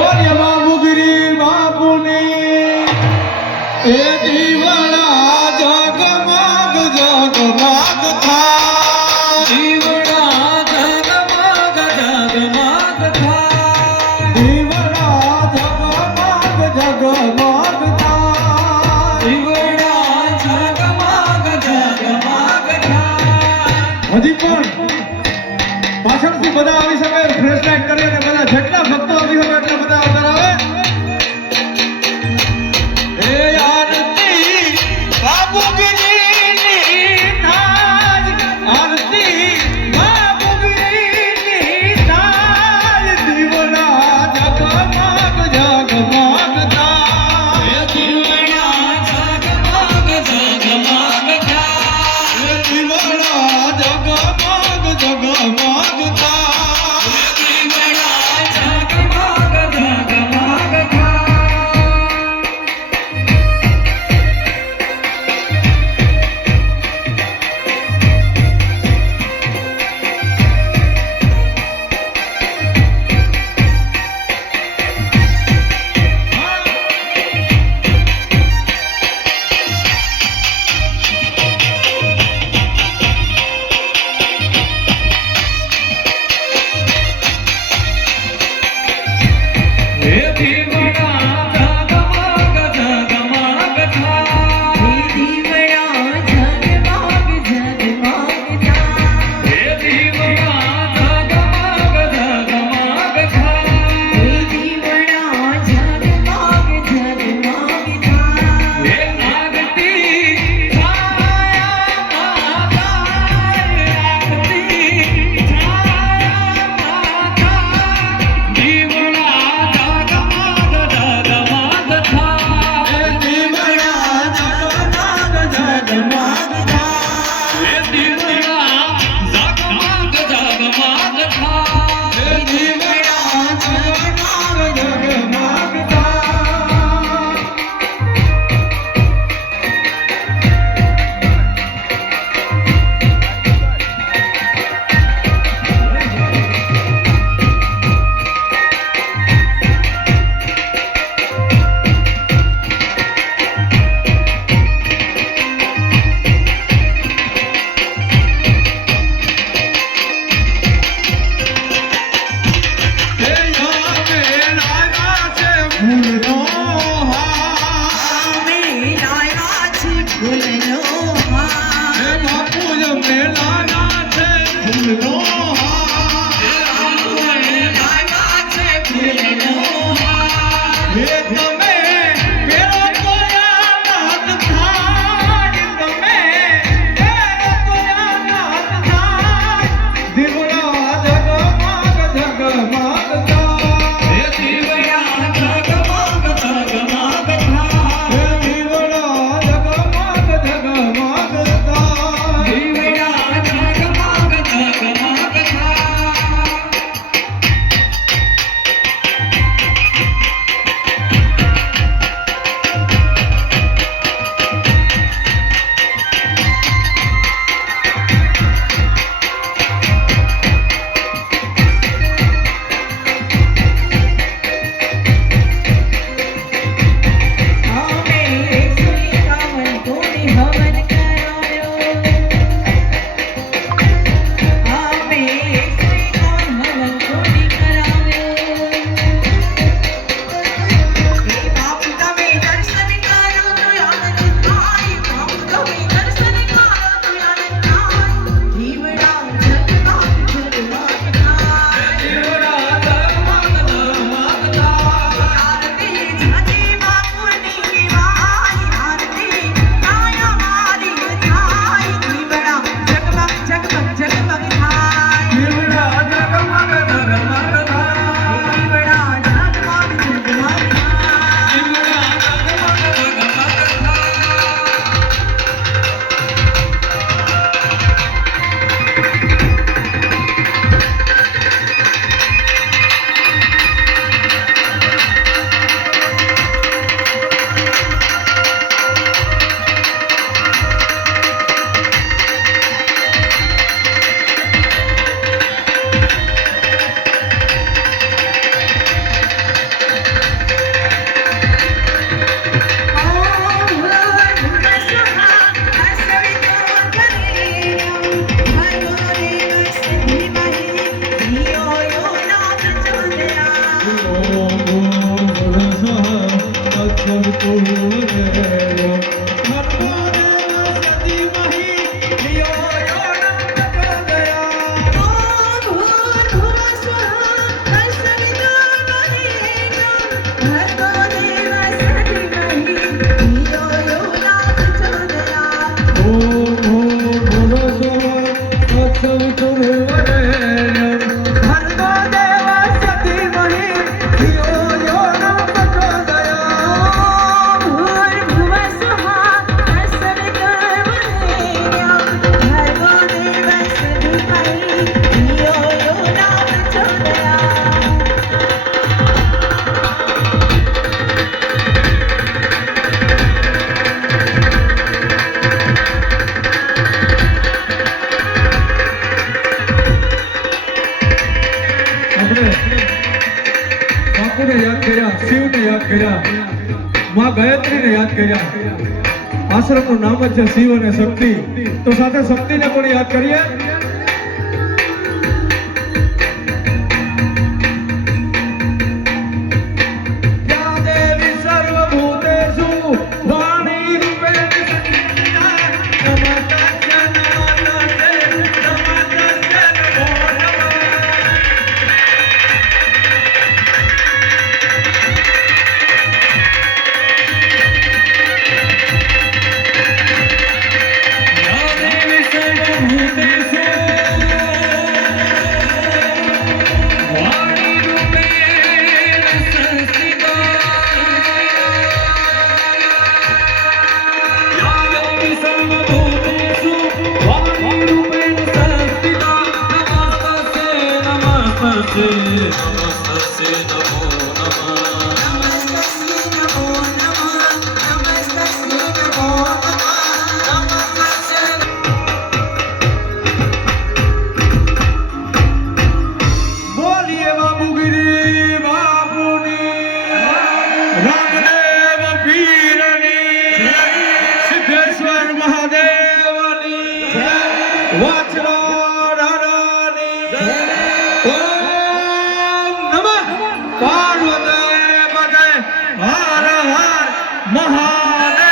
બોલ્યા બાબુગીરી બાપુની એ દીવડા જગમગ જગમગ થાય દીવડા જગમગ જગમગ થાય દીવડા જગમગ જગમગ થાય દીવડા જગમગ જગમગ થાય હજી પણ પાછળથી બધા આવી શકે ફ્રેશ લાઈટ કરી અને બધા જેટલા ભક્તો આવી શકે એટલા બધા અંદર આવે હે આરતી બાબુગીરીની થાય બાપુને યાદ કર્યા, શિવને યાદ કર્યા, માં ગાયત્રીને યાદ કર્યા. આશ્રમનું નામ જ છે શિવ અને શક્તિ. તો સાથે શક્તિને પણ યાદ કરીએ. યા દેવી સર્વભૂતેષુ વાણી રૂપેણ સંસ્થિતા. નમસ્તે નમો નમઃ. યા દેવી સર્વભૂતેષુ વાણી રૂપેણ સંસ્થિતા. યા દેવી સર્વભૂતેષુ વાણી રૂપેણ સંસ્થિતા. નમસ્તે નમસ્તે નમો નમઃ. બોલીએ બાબુગીરી બાપુની, રામદેવ પીરની, સિદ્ધેશ્વર મહાદેવની, વાછરો દાદાની. ઓમ નમઃ પાર્વતી પતે હર હર મહાદેવ.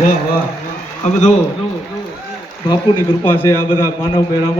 વાહ વાહ, આ બધો બાપુની કૃપા છે. આ બધા માનવ મેળામાં